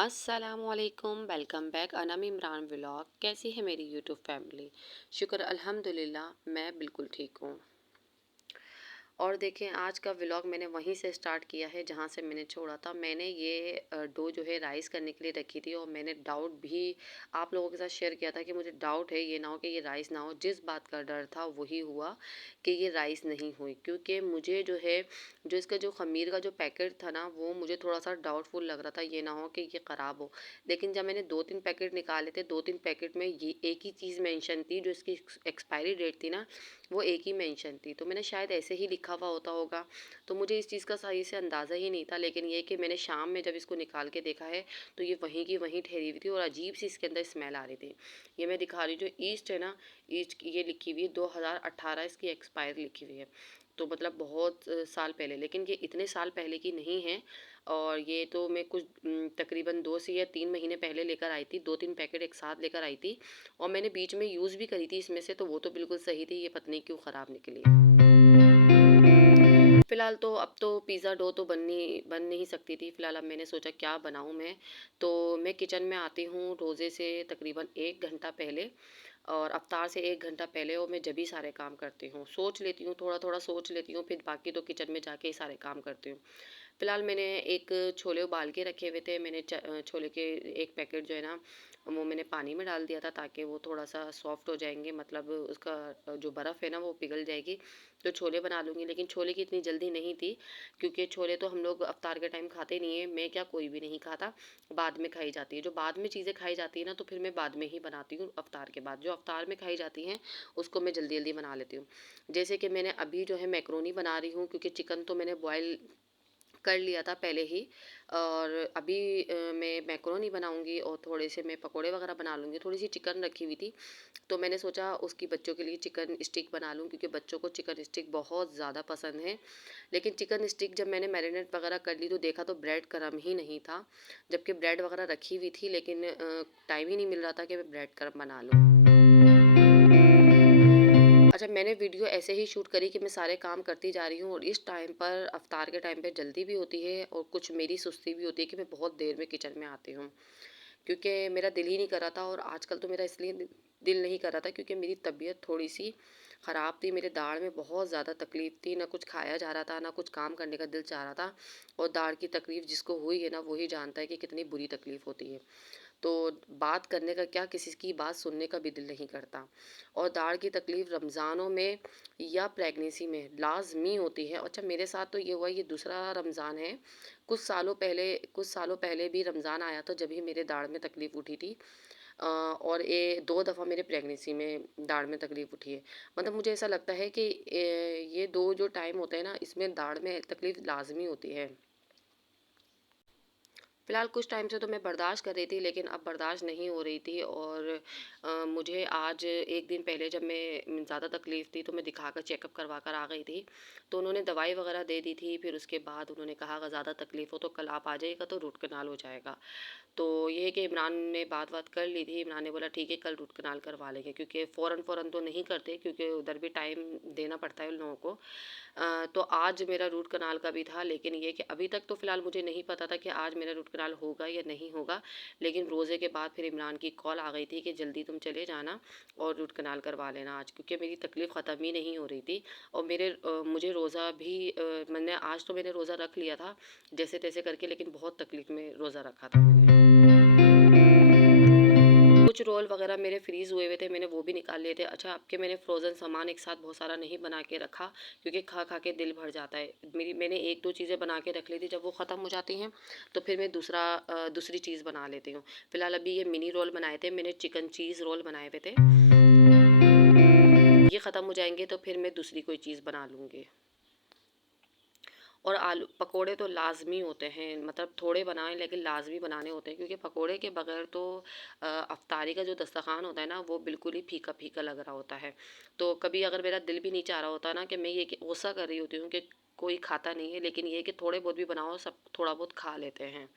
अस्सलामुअलैकुम, welcome back Anam Imran vlog. कैसी है मेरी यूट्यूब फैमिली? शुक्र अल्हम्दुलिल्लाह, मैं बिल्कुल ठीक हूँ। और देखें, आज का व्लॉग मैंने वहीं से स्टार्ट किया है जहाँ से मैंने छोड़ा था। मैंने ये डो जो है राइस करने के लिए रखी थी और मैंने डाउट भी आप लोगों के साथ शेयर किया था कि मुझे डाउट है ये ना हो कि ये राइस ना हो। जिस बात का डर था वही हुआ कि ये राइस नहीं हुई, क्योंकि मुझे जो है जो इसका जो ख़मीर का जो पैकेट था ना, वो मुझे थोड़ा सा डाउटफुल लग रहा था ये ना हो कि ये ख़राब हो। लेकिन जब मैंने 2-3 पैकेट निकाले थे, 2-3 पैकेट में ये एक ही चीज़ मेंशन थी, जो इसकी एक्सपायरी डेट थी ना, वो एक ही मेंशन थी। तो मैंने शायद ऐसे ही लिखा हुआ होता होगा, तो मुझे इस चीज़ का सही से अंदाज़ा ही नहीं था। लेकिन ये कि मैंने शाम में जब इसको निकाल के देखा है, तो ये वहीं की वहीं ठहरी हुई थी और अजीब सी इसके अंदर स्मेल आ रही थी। ये मैं दिखा रही हूँ, जो ईस्ट है ना, ईस्ट की ये लिखी हुई है 2018 इसकी एक्सपायर लिखी हुई है। तो मतलब बहुत साल पहले, लेकिन ये इतने साल पहले की नहीं है। और ये तो मैं कुछ तकरीबन 2 से या 3 महीने पहले लेकर आई थी, 2-3 पैकेट एक साथ लेकर आई थी। और मैंने बीच में यूज़ भी करी थी इसमें से, तो वो तो बिल्कुल सही थी। ये पता नहीं क्यों ख़राब निकली। फ़िलहाल तो अब तो पिज़्ज़ा डो तो बन नहीं सकती थी। फ़िलहाल अब मैंने सोचा क्या बनाऊँ मैं। तो मैं किचन में आती हूँ रोज़े से तकरीबन 1 घंटा पहले, और अफ्तार से 1 घंटा पहले, और मैं जभी सारे काम करती हूँ। सोच लेती हूँ, थोड़ा-थोड़ा सोच लेती हूँ, फिर बाकी तो किचन में जाके ही सारे काम करती हूँ। फ़िलहाल मैंने एक छोले उबाल के रखे हुए थे। मैंने छोले के एक पैकेट जो है ना, वो मैंने पानी में डाल दिया था ताकि वो थोड़ा-सा सॉफ्ट हो जाएँगे, मतलब उसका जो बर्फ़ है ना वो पिघल जाएगी, तो छोले बना लूँगी। लेकिन छोले की इतनी जल्दी नहीं थी, क्योंकि छोले तो हम लोग इफ्तार के टाइम खाते नहीं हैं। मैं क्या, कोई भी नहीं खाता, बाद में खाई जाती है। जो बाद में चीज़ें खाई जाती हैं ना, तो फिर मैं बाद में ही बनाती हूँ इफ्तार के बाद। जो इफ्तार में खाई जाती हैं, उसको मैं जल्दी-जल्दी बना लेती हूँ। जैसे कि मैंने अभी जो है मैकरोनी बना रही हूँ, क्योंकि चिकन तो मैंने बॉयल कर लिया था पहले ही। और अभी मैं मैकरोनी बनाऊँगी और थोड़े से मैं पकोड़े वगैरह बना लूँगी। थोड़ी-सी चिकन रखी हुई थी, तो मैंने सोचा उसकी बच्चों के लिए चिकन स्टिक बना लूँ, क्योंकि बच्चों को चिकन स्टिक बहुत ज़्यादा पसंद है। लेकिन चिकन स्टिक जब मैंने मैरिनेट वगैरह कर ली, तो देखा तो ब्रेड क्रम्ब ही नहीं था, जबकि ब्रेड वगैरह रखी हुई थी, लेकिन टाइम ही नहीं मिल रहा था कि मैं ब्रेड क्रम्ब बना लूँ। अच्छा, मैंने वीडियो ऐसे ही शूट करी कि मैं सारे काम करती जा रही हूँ, और इस टाइम पर अफ्तार के टाइम पे जल्दी भी होती है और कुछ मेरी सुस्ती भी होती है कि मैं बहुत देर में किचन में आती हूँ, क्योंकि मेरा दिल ही नहीं कर रहा था। और आजकल तो मेरा इसलिए दिल नहीं कर रहा था क्योंकि मेरी तबीयत थोड़ी-सी ख़राब थी। मेरे दाढ़ में बहुत ज़्यादा तकलीफ़ थी, ना कुछ खाया जा रहा था, ना कुछ काम करने का दिल चाह रहा था। और दाढ़ की तकलीफ़ जिसको हुई है ना, वही जानता है कि कितनी बुरी तकलीफ़ होती है। तो बात करने का क्या, किसी की बात सुनने का भी दिल नहीं करता। और दाढ़ की तकलीफ़ रमज़ानों में या प्रेगनेंसी में लाज़मी होती है। अच्छा, मेरे साथ तो ये हुआ, ये दूसरा रमज़ान है। कुछ सालों पहले भी रमज़ान आया था, जब भी मेरे दाढ़ में तकलीफ़ उठी थी। और ये 2 दफ़ा मेरे प्रेगनेंसी में दाढ़ में तकलीफ़ उठी है। मतलब मुझे ऐसा लगता है कि ये 2 जो टाइम होते हैं ना, इसमें दाढ़ में तकलीफ़ लाज़मी होती है। फ़िलहाल कुछ टाइम से तो मैं बर्दाश्त कर रही थी, लेकिन अब बर्दाश्त नहीं हो रही थी। और मुझे आज 1 दिन पहले जब मैं ज़्यादा तकलीफ़ थी, तो मैं दिखाकर चेकअप करवा कर आ गई थी। तो उन्होंने दवाई वग़ैरह दे दी थी। फिर उसके बाद उन्होंने कहा, अगर ज़्यादा तकलीफ़ हो तो कल आप आ जाइएगा, तो रूट कनाल हो जाएगा। तो ये है कि इमरान ने बात-वात कर ली थी। इमरान ने बोला ठीक है, कल रूट कनाल करवा लेंगे, क्योंकि फ़ौरन-फ़ौरन तो नहीं करते, क्योंकि उधर भी टाइम देना पड़ता है उन लोगों को। तो आज मेरा रूट कनाल का भी था, लेकिन ये कि अभी तक तो फ़िलहाल मुझे नहीं पता था कि आज मेरा रूट कनाल होगा या नहीं होगा। लेकिन रोज़े के बाद फिर इमरान की कॉल आ गई थी कि जल्दी तुम चले जाना और रूट कनाल करवा लेना आज, क्योंकि मेरी तकलीफ़ ख़त्म ही नहीं हो रही थी। और मुझे रोज़ा भी मैंने आज तो मैंने रोज़ा रख लिया था जैसे-तैसे करके, लेकिन बहुत तकलीफ़ में रोज़ा रखा था मैंने। कुछ रोल वगैरह मेरे फ्रीज़ हुए हुए थे, मैंने वो भी निकाल लिए थे। अच्छा, अब के मैंने फ्रोज़न सामान एक साथ बहुत सारा नहीं बना के रखा, क्योंकि खा-खा के दिल भर जाता है। मैंने 1-2 चीज़ें बना के रख ली थी, जब वो ख़त्म हो जाती हैं, तो फिर मैं दूसरी चीज़ बना लेती हूँ। फ़िलहाल अभी ये मिनी रोल बनाए थे, मैंने चिकन चीज़ रोल बनाए हुए थे। ये ख़त्म हो जाएँगे तो फिर मैं दूसरी कोई चीज़ बना लूँगी। और आलू पकोड़े तो लाज़मी होते हैं, मतलब थोड़े बनाएँ लेकिन लाज़मी बनाने होते हैं, क्योंकि पकोड़े के बगैर तो अफ्तारी का जो दस्तरख़्वान होता है ना, वो बिल्कुल ही फ़ीका-फ़ीका लग रहा होता है। तो कभी अगर मेरा दिल भी नहीं चाह रहा होता ना, कि मैं ये कि गुस्सा कर रही होती हूँ कि कोई खाता नहीं है, लेकिन ये है कि थोड़े बहुत भी बनाओ, सब थोड़ा बहुत खा लेते हैं।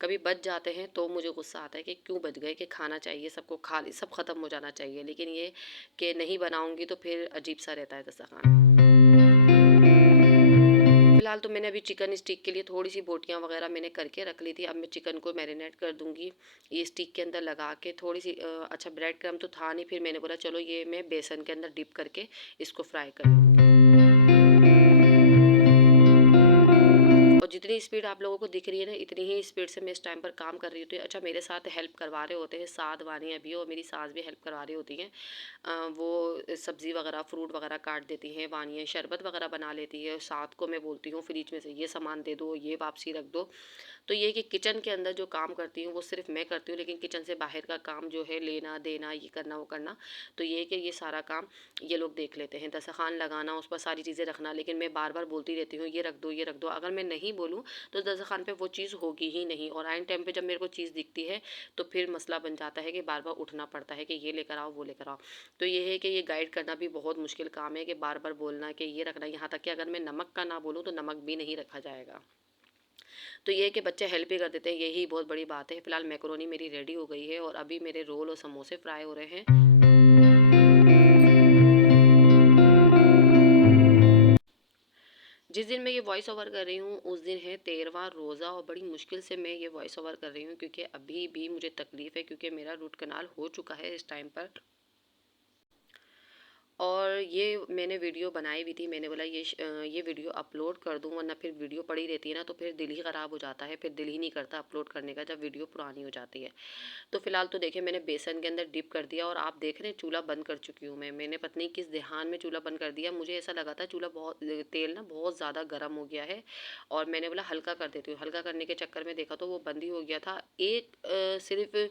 कभी बच जाते हैं तो मुझे गुस्सा आता है कि क्यों बच गए, कि खाना चाहिए सबको, सब ख़त्म हो जाना चाहिए। लेकिन ये कि नहीं बनाऊँगी तो फिर अजीब-सा रहता है दस्तरख़्वान। फिलहाल तो मैंने अभी चिकन स्टिक के लिए थोड़ी-सी बोटियाँ वग़ैरह मैंने करके रख ली थी। अब मैं चिकन को मैरिनेट कर दूँगी, ये स्टिक के अंदर लगा के थोड़ी-सी अच्छा ब्रेड क्रम्ब तो था नहीं, फिर मैंने बोला चलो ये मैं बेसन के अंदर डिप करके इसको फ्राई कर लूँगी। और जितनी स्पीड आप लोगों को दिख रही है ना, इतनी ही स्पीड से मैं इस टाइम पर काम कर रही होती हूँ। अच्छा, मेरे साथ हेल्प करवा रहे होते हैं साथ वानी अभी, और मेरी सास भी हेल्प करवा रही होती हैं। वो सब्ज़ी वगैरह, फ्रूट वगैरह काट देती हैं, वानियाँ शरबत वगैरह बना लेती है, और साथ को मैं बोलती हूँ फ्रिज में से ये सामान दे दो, ये वापसी रख दो। तो ये है कि किचन के अंदर जो काम करती हूँ वो सिर्फ मैं करती हूँ, लेकिन किचन से बाहर का काम जो है, लेना देना, ये करना वो करना, तो ये है कि ये सारा काम ये लोग देख लेते हैं। दस्तरखान लगाना, उस पर सारी चीज़ें रखना, लेकिन मैं बार बार बोलती रहती हूँ ये रख दो, ये रख दो। अगर मैं नहीं बोलूँ तो दस्तरखान पे वो चीज़ होगी ही नहीं, और आइन टाइम पे जब मेरे को चीज़ दिखती है तो फिर मसला बन जाता है कि बार बार उठना पड़ता है कि ये लेकर आओ, वो लेकर आओ। तो ये है कि ये गाइड करना भी बहुत मुश्किल काम है कि बार बार बोलना कि ये रखना, यहाँ तक कि अगर मैं नमक का ना बोलूँ तो नमक भी नहीं रखा जाएगा। तो ये है कि बच्चे हेल्प भी कर देते हैं, यही बहुत बड़ी बात है। फिलहाल मैकरोनी मेरी रेडी हो गई है, और अभी मेरे रोल और समोसे फ्राई हो रहे हैं। जिस दिन मैं ये वॉइस ओवर कर रही हूँ उस दिन है 13वां रोज़ा, और बड़ी मुश्किल से मैं ये वॉइस ओवर कर रही हूँ, क्योंकि अभी भी मुझे तकलीफ़ है, क्योंकि मेरा रूट कनाल हो चुका है इस टाइम पर। और ये मैंने वीडियो बनाई भी थी, मैंने बोला ये वीडियो अपलोड कर दूँ, वरना फिर वीडियो पड़ी रहती है ना तो फिर दिल ही ख़राब हो जाता है, फिर दिल ही नहीं करता अपलोड करने का जब वीडियो पुरानी हो जाती है। तो फिलहाल तो देखिए मैंने बेसन के अंदर डिप कर दिया, और आप देख रहे हैं चूल्हा बंद कर चुकी हूँ मैंने पता नहीं किस ध्यान में चूल्हा बंद कर दिया। मुझे ऐसा लगा था चूल्हा बहुत, तेल ना बहुत ज़्यादा गर्म हो गया है, और मैंने बोला हल्का कर देती हूँ। हल्का करने के चक्कर में देखा तो वो बंद ही हो गया था। एक सिर्फ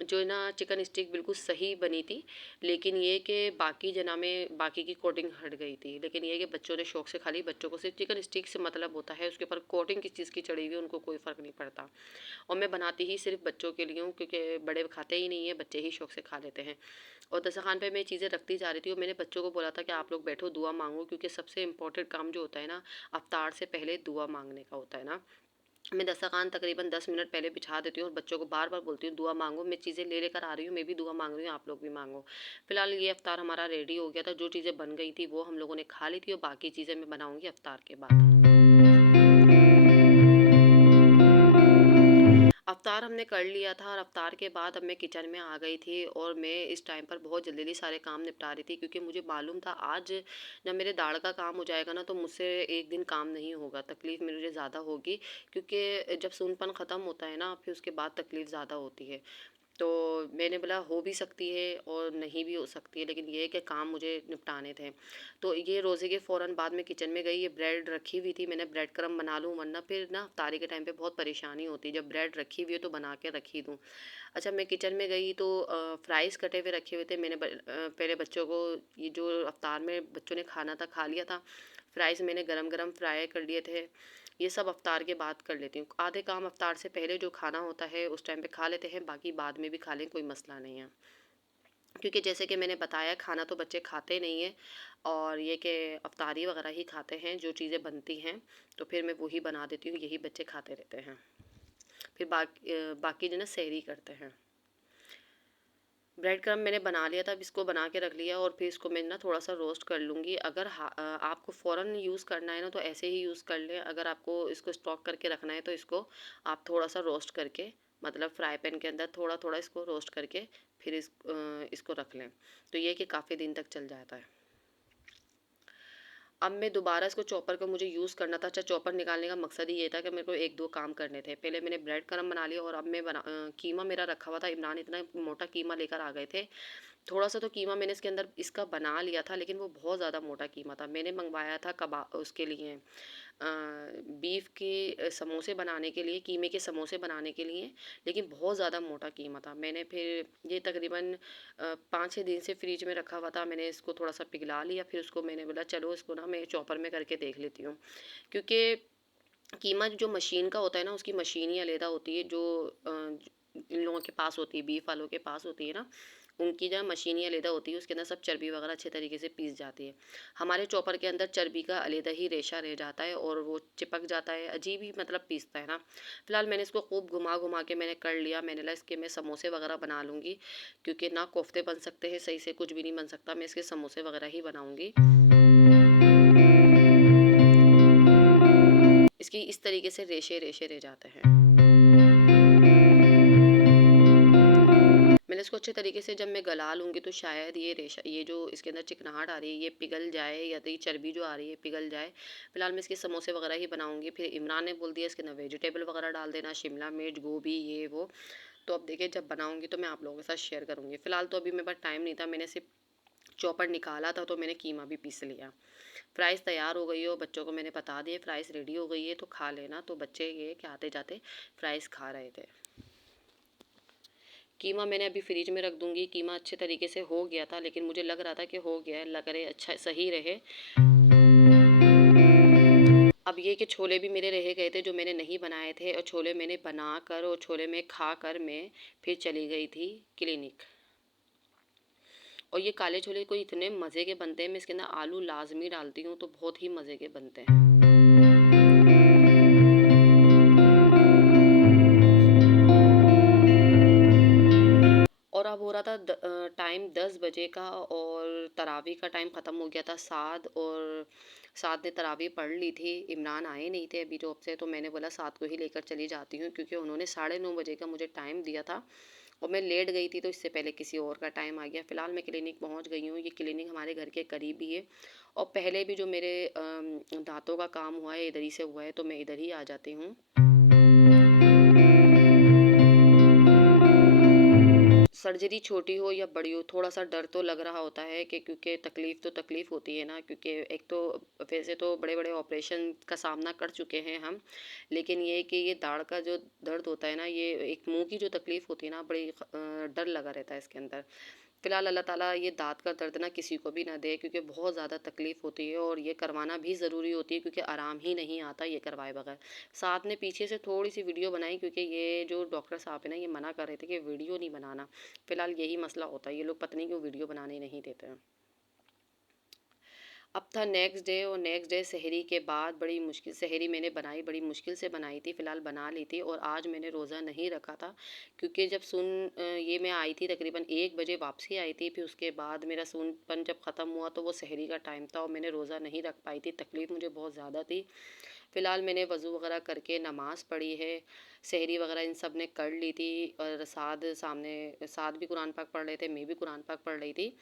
जो है ना चिकन स्टिक बिल्कुल सही बनी थी, लेकिन ये कि बाकी जना में बाकी की कोटिंग हट गई थी। लेकिन ये कि बच्चों ने शौक से खा ली, बच्चों को सिर्फ चिकन स्टिक से मतलब होता है, उसके ऊपर कोटिंग किस चीज़ की चढ़ी हुई है उनको कोई फ़र्क नहीं पड़ता। और मैं बनाती ही सिर्फ बच्चों के लिए हूँ, क्योंकि बड़े खाते ही नहीं है, बच्चे ही शौक से खा लेते हैं। और दस्तरखान पे मैं चीज़ें रखती जा रही थी, और मैंने बच्चों को बोला था कि आप लोग बैठो दुआ मांगो, क्योंकि सबसे इम्पोर्टेंट काम जो होता है ना, अफ्तार से पहले दुआ मांगने का होता है ना। मैं दस्तरखान तकरीबन 10 मिनट पहले बिछा देती हूँ, और बच्चों को बार बार बोलती हूँ दुआ मांगो, मैं चीज़ें ले लेकर आ रही हूँ, मैं भी दुआ मांग रही हूँ, आप लोग भी मांगो। फिलहाल ये अफ्तार हमारा रेडी हो गया था, जो चीज़ें बन गई थी वो हम लोगों ने खा ली थी, और बाकी चीज़ें मैं बनाऊंगी अफ्तार के बाद। अवतार हमने कर लिया था, और अवतार के बाद अब मैं किचन में आ गई थी, और मैं इस टाइम पर बहुत जल्दी सारे काम निपटा रही थी, क्योंकि मुझे मालूम था आज जब मेरे दाढ़ का काम हो जाएगा ना तो मुझसे एक दिन काम नहीं होगा, तकलीफ़ मुझे ज़्यादा होगी, क्योंकि जब सूनपन ख़त्म होता है ना फिर उसके बाद तकलीफ़ ज़्यादा होती है। तो मैंने बोला हो भी सकती है और नहीं भी हो सकती है, लेकिन ये है कि काम मुझे निपटाने थे। तो ये रोज़े के फ़ौरन बाद मैं किचन में गई, ये ब्रेड रखी हुई थी, मैंने ब्रेड क्रम्ब बना लूँ, वरना फिर ना इफ्तारी के टाइम पे बहुत परेशानी होती है, जब ब्रेड रखी हुई है तो बना के रख ही दूँ। अच्छा, मैं किचन में गई तो फ्राइज़ कटे हुए रखे हुए थे, मैंने पहले बच्चों को ये जो इफ्तार में बच्चों ने खाना था खा लिया था। फ्राइज़ मैंने गरम-गरम फ्राई कर लिए थे। ये सब इफ्तार के बाद कर लेती हूँ। आधे काम इफ्तार से पहले जो खाना होता है उस टाइम पे खा लेते हैं, बाकी बाद में भी खा लें, कोई मसला नहीं है। क्योंकि जैसे कि मैंने बताया खाना तो बच्चे खाते नहीं हैं, और ये कि इफ्तारी वगैरह ही खाते हैं, जो चीज़ें बनती हैं तो फिर मैं वही बना देती हूँ, यही बच्चे खाते रहते हैं। फिर बाकी जो ना सहरी करते हैं। ब्रेड क्रम्ब मैंने बना लिया था, अब इसको बना के रख लिया, और फिर इसको मैं ना थोड़ा-सा रोस्ट कर लूँगी। अगर आपको फ़ौरन यूज़ करना है ना तो ऐसे ही यूज़ कर लें, अगर आपको इसको स्टॉक करके रखना है तो इसको आप थोड़ा-सा रोस्ट करके, मतलब फ्राई पैन के अंदर थोड़ा-थोड़ा इसको रोस्ट करके फिर इसको रख लें। तो ये है कि काफ़ी दिन तक चल जाता है। अब मैं दोबारा इसको चॉपर को मुझे यूज़ करना था। अच्छा, चॉपर निकालने का मकसद ही ये था कि मेरे को 1-2 काम करने थे। पहले मैंने ब्रेड क्रम्ब बना लिया, और अब मैं कीमा मेरा रखा हुआ था, इमरान इतना मोटा कीमा लेकर आ गए थे। थोड़ा-सा तो कीमा मैंने इसके अंदर इसका बना लिया था, लेकिन वो बहुत ज़्यादा मोटा कीमा था। मैंने मँगवाया था उसके लिए बीफ के समोसे बनाने के लिए, कीमे के समोसे बनाने के लिए, लेकिन बहुत ज़्यादा मोटा कीमा था। मैंने फिर ये तकरीबन 5-6 दिन से फ्रिज में रखा हुआ था। मैंने इसको थोड़ा-सा पिघला लिया, फिर उसको मैंने बोला चलो इसको ना मैं चॉपर में करके देख लेती हूँ। क्योंकि कीमा जो मशीन का होता है ना, उसकी मशीन ही अलग होती है, जो इन लोगों के पास होती है, बीफ वालों के पास होती है ना, उनकी जो मशीन ही अलग होती है, उसके अंदर सब चर्बी वगैरह अच्छे तरीके से पीस जाती है। हमारे चॉपर के अंदर चर्बी का अलग ही रेशा रह जाता है, और वो चिपक जाता है, अजीब ही मतलब पीसता है ना। फिलहाल मैंने इसको खूब घुमा घुमा के मैंने कर लिया। मैंने बोला इसके मैं समोसे वगैरह बना लूँगी, क्योंकि ना कोफ्ते बन सकते हैं सही से, कुछ भी नहीं बन सकता, मैं इसके समोसे वगैरह ही बनाऊँगी। इसकी इस तरीके से रेशे रेशे रह जाते हैं। मैंने इसको अच्छे तरीके से जब मैं गला लूँगी तो शायद ये जो इसके अंदर चिकनाहट आ रही है ये पिघल जाए, या तो ये चर्बी जो आ रही है पिघल जाए। फिलहाल मैं इसके समोसे वगैरह ही बनाऊँगी। फिर इमरान ने बोल दिया इसके अंदर वेजिटेबल वगैरह डाल देना, शिमला मिर्च, गोभी, ये वो। तो अब देखिए जब बनाऊँगी तो मैं आप लोगों के साथ शेयर करूँगी। फिलहाल तो अभी मेरे पास टाइम नहीं था, मैंने सिर्फ चॉपर निकाला था तो मैंने कीमा भी पीस लिया। फ्राइज़ तैयार हो गई हो, बच्चों को मैंने बता दिया फ्राइज़ रेडी हो गई है तो खा लेना। तो बच्चे ये कि आते जाते फ्राइज़ खा रहे थे। कीमा मैंने अभी फ्रिज में रख दूंगी। कीमा अच्छे तरीके से हो गया था, लेकिन मुझे लग रहा था कि हो गया है, लग रहे अच्छा सही रहे। अब ये कि छोले भी मेरे रह गए थे जो मैंने नहीं बनाए थे, और छोले मैंने बना कर और छोले में खा कर मैं फिर चली गई थी क्लिनिक। और ये काले छोले कोई इतने मज़े के बनते हैं, मैं इसके अंदर आलू लाजमी डालती हूँ तो बहुत ही मज़े के बनते हैं। और अब हो रहा था टाइम 10 बजे का, और तरावी का टाइम ख़त्म हो गया था। साद ने तरावी पढ़ ली थी। इमरान आए नहीं थे अभी जॉब से, तो मैंने बोला साद को ही लेकर चली जाती हूँ, क्योंकि उन्होंने 9:30 बजे का मुझे टाइम दिया था और मैं लेट गई थी तो इससे पहले किसी और का टाइम आ गया। फ़िलहाल मैं क्लिनिक पहुँच गई हूँ। ये क्लिनिक हमारे घर के करीब ही है, और पहले भी जो मेरे दांतों का काम हुआ है इधर ही से हुआ है, तो मैं इधर ही आ जाती हूँ। सर्जरी छोटी हो या बड़ी हो, थोड़ा सा डर तो लग रहा होता है कि, क्योंकि तकलीफ़ तो तकलीफ़ होती है ना, क्योंकि एक तो वैसे तो बड़े बड़े ऑपरेशन का सामना कर चुके हैं हम, लेकिन ये है कि ये दाढ़ का जो दर्द होता है ना, ये एक मुंह की जो तकलीफ़ होती है ना, बड़ी डर लगा रहता है इसके अंदर। फिलहाल अल्लाह ताला ये दाँत का दर्द ना किसी को भी ना दे, क्योंकि बहुत ज़्यादा तकलीफ़ होती है और ये करवाना भी ज़रूरी होती है, क्योंकि आराम ही नहीं आता ये करवाए बगैर। साथ ने पीछे से थोड़ी-सी वीडियो बनाई, क्योंकि ये जो डॉक्टर साहब है ना, ये मना कर रहे थे कि वीडियो नहीं बनाना। फिलहाल यही मसला होता है, ये लोग पता नहीं क्यों वीडियो बनाने नहीं देते हैं। अब था नेक्स्ट डे, और नेक्स्ट डे सहरी के बाद बड़ी मुश्किल सहरी मैंने बनाई, बड़ी मुश्किल से बनाई थी। फ़िलहाल बना ली थी, और आज मैंने रोज़ा नहीं रखा था, क्योंकि जब ये मैं आई थी तकरीबन 1 बजे वापसी आई थी। फिर उसके बाद मेरा सूनपन जब ख़त्म हुआ तो वो सहरी का टाइम था, और मैंने रोज़ा नहीं रख पाई थी। तकलीफ़ मुझे बहुत ज़्यादा थी। फ़िलहाल मैंने वज़ू वग़ैरह करके नमाज़ पढ़ी है, सहरी वग़ैरह इन सब ने कर ली थी, और साद भी कुरान पाक पढ़ रहे थे, मैं भी कुरान पाक पढ़ रही थी।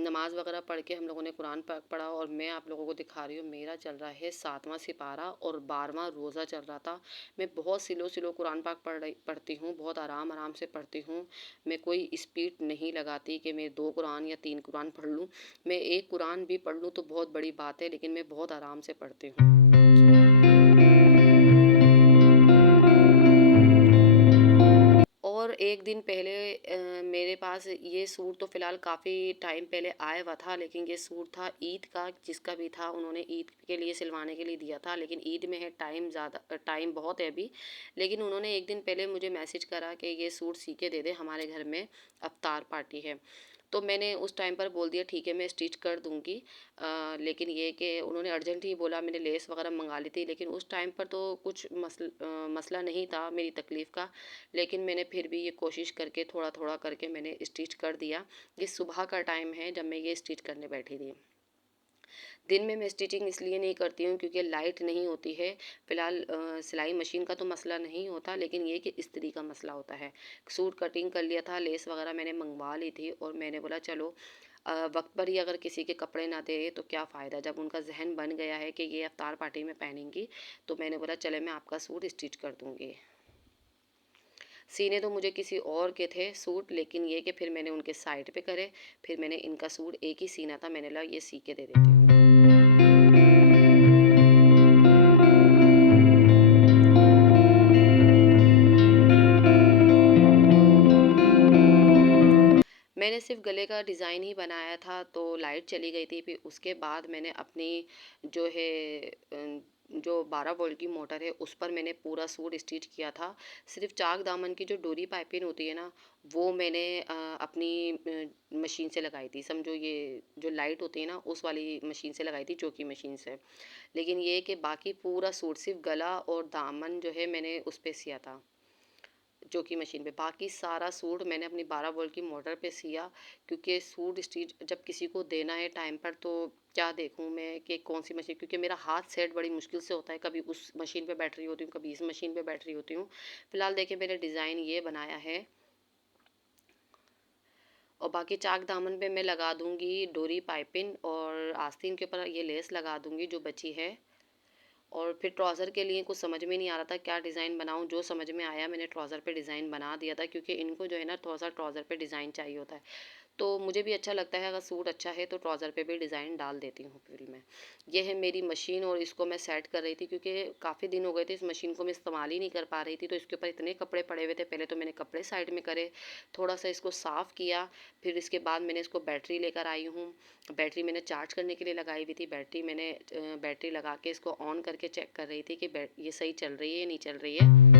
नमाज़ वग़ैरह पढ़ के हम लोगों ने कुरान पाक पढ़ा, और मैं आप लोगों को दिखा रही हूँ, मेरा चल रहा है 7वां सिपारा और 12वां रोज़ा चल रहा था। मैं बहुत स्लो कुरान पाक पढ़ती हूँ, बहुत आराम-आराम से पढ़ती हूँ। मैं कोई स्पीड नहीं लगाती कि मैं 2 कुरान या 3 कुरान पढ़ लूँ। मैं 1 कुरान भी पढ़ लूँ तो बहुत बड़ी बात है, लेकिन मैं बहुत आराम से पढ़ती हूँ। और एक दिन पहले मेरे पास ये सूट तो फ़िलहाल काफ़ी टाइम पहले आया हुआ था, लेकिन ये सूट था ईद का, जिसका भी था उन्होंने ईद के लिए सिलवाने के लिए दिया था, लेकिन ईद में है टाइम बहुत है अभी। लेकिन उन्होंने एक दिन पहले मुझे मैसेज करा कि ये सूट सी के दे दे, हमारे घर में अफ्तार पार्टी है। तो मैंने उस टाइम पर बोल दिया ठीक है, मैं स्टिच कर दूँगी। लेकिन ये कि उन्होंने अर्जेंट ही बोला, मैंने लेस वगैरह मंगा ली थी, लेकिन उस टाइम पर तो कुछ मसला नहीं था मेरी तकलीफ़ का। लेकिन मैंने फिर भी ये कोशिश करके थोड़ा-थोड़ा करके मैंने स्टिच कर दिया। ये सुबह का टाइम है जब मैं ये स्टिच करने बैठी थी। दिन में मैं स्टिचिंग इसलिए नहीं करती हूँ क्योंकि लाइट नहीं होती है। फ़िलहाल सिलाई मशीन का तो मसला नहीं होता, लेकिन ये कि इस्त्री का मसला होता है। सूट कटिंग कर लिया था, लेस वगैरह मैंने मंगवा ली थी, और मैंने बोला चलो वक़्त पर ही अगर किसी के कपड़े ना दे तो क्या फ़ायदा। जब उनका ज़हन बन गया है कि ये इफ्तार पार्टी में पहनेंगी, तो मैंने बोला चले मैं आपका सूट स्टिच कर दूँगी। सीने तो मुझे किसी और के थे सूट, लेकिन ये कि फिर मैंने उनके साइड पे करे, फिर मैंने इनका सूट एक ही सीना था, मैंने कहा ये सी के दे देती हूँ। मैंने सिर्फ़ गले का डिज़ाइन ही बनाया था, तो लाइट चली गई थी। फिर उसके बाद मैंने अपनी जो है जो 12 वोल्ट की मोटर है, उस पर मैंने पूरा सूट स्टिच किया था। सिर्फ़ चाक दामन की जो डोरी पाइपिंग होती है ना, वो मैंने अपनी मशीन से लगाई थी। समझो ये जो लाइट होती है ना, उस वाली मशीन से लगाई थी, चौकी मशीन से। लेकिन ये है कि बाकी पूरा सूट सिर्फ़ गला और दामन जो है मैंने उस पे सिया था। जो कि मशीन पे। बाकी सारा सूट मैंने अपनी 12 वोल्ट की मोटर पे सिया, क्योंकि सूट स्टिच जब किसी को देना है टाइम पर, तो क्या देखूँ मैं कि कौन सी मशीन, क्योंकि मेरा हाथ सेट बड़ी मुश्किल से होता है, कभी उस मशीन पे बैठ रही होती हूँ, कभी इस मशीन पे बैठ रही होती हूँ। फिलहाल देखिए मैंने डिज़ाइन ये बनाया है, और बाकी चाक दामन पे मैं लगा दूंगी डोरी पाइपिंग, और आस्तीन के ऊपर ये लेस लगा दूंगी जो बची है। और फिर ट्राउज़र के लिए कुछ समझ में नहीं आ रहा था क्या डिज़ाइन बनाऊँ, जो समझ में आया मैंने ट्राउज़र पे डिज़ाइन बना दिया था, क्योंकि इनको जो है ना थोड़ा सा ट्राउज़र पे डिज़ाइन चाहिए होता है। तो मुझे भी अच्छा लगता है, अगर सूट अच्छा है तो ट्राउज़र पे भी डिज़ाइन डाल देती हूँ फिर मैं। ये है मेरी मशीन, और इसको मैं सेट कर रही थी, क्योंकि काफ़ी दिन हो गए थे इस मशीन को मैं इस्तेमाल ही नहीं कर पा रही थी, तो इसके ऊपर इतने कपड़े पड़े हुए थे। पहले तो मैंने कपड़े साइड में करे, थोड़ा सा इसको साफ़ किया, फिर इसके बाद मैंने इसको बैटरी लेकर आई हूँ। बैटरी मैंने चार्ज करने के लिए लगाई हुई थी। बैटरी लगा के इसको ऑन करके चेक कर रही थी कि ये सही चल रही है या नहीं चल रही है।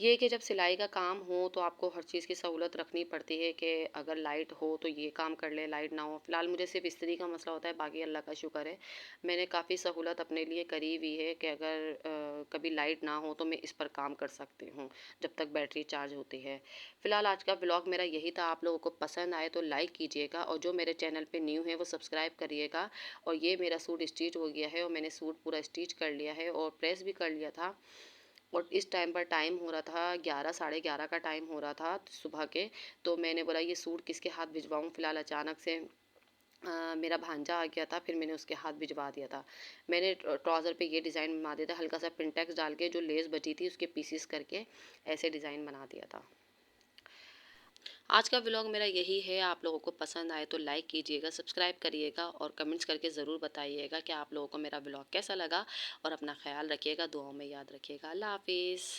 ये कि जब सिलाई का काम हो तो आपको हर चीज़ की सहूलत रखनी पड़ती है, कि अगर लाइट हो तो ये काम कर ले, लाइट ना हो। फ़िलहाल मुझे सिर्फ इस्त्री का मसला होता है, बाकी अल्लाह का शुक्र है मैंने काफ़ी सहूलत अपने लिए करी हुई है, कि अगर कभी लाइट ना हो तो मैं इस पर काम कर सकती हूँ जब तक बैटरी चार्ज होती है। फ़िलहाल आज का ब्लॉग मेरा यही था। आप लोगों को पसंद आए तो लाइक कीजिएगा, और जो मेरे चैनल पे न्यू है वो सब्सक्राइब करिएगा। और ये मेरा सूट स्टिच हो गया है, और मैंने सूट पूरा स्टिच कर लिया है और प्रेस भी कर लिया था। और इस टाइम पर टाइम हो रहा था 11, साढ़े 11 का टाइम हो रहा था सुबह के। तो मैंने बोला ये सूट किसके हाथ भिजवाऊँ। फ़िलहाल अचानक से मेरा भांजा आ गया था, फिर मैंने उसके हाथ भिजवा दिया था। मैंने ट्राउज़र पे ये डिज़ाइन बना दिया था, हल्का सा पिंटेक्स डाल के, जो लेस बची थी उसके पीसेस करके ऐसे डिज़ाइन बना दिया था। आज का व्लॉग मेरा यही है। आप लोगों को पसंद आए तो लाइक कीजिएगा, सब्सक्राइब करिएगा, और कमेंट्स करके ज़रूर बताइएगा कि आप लोगों को मेरा व्लॉग कैसा लगा। और अपना ख्याल रखिएगा, दुआओं में याद रखिएगा। अल्लाह हाफिज़।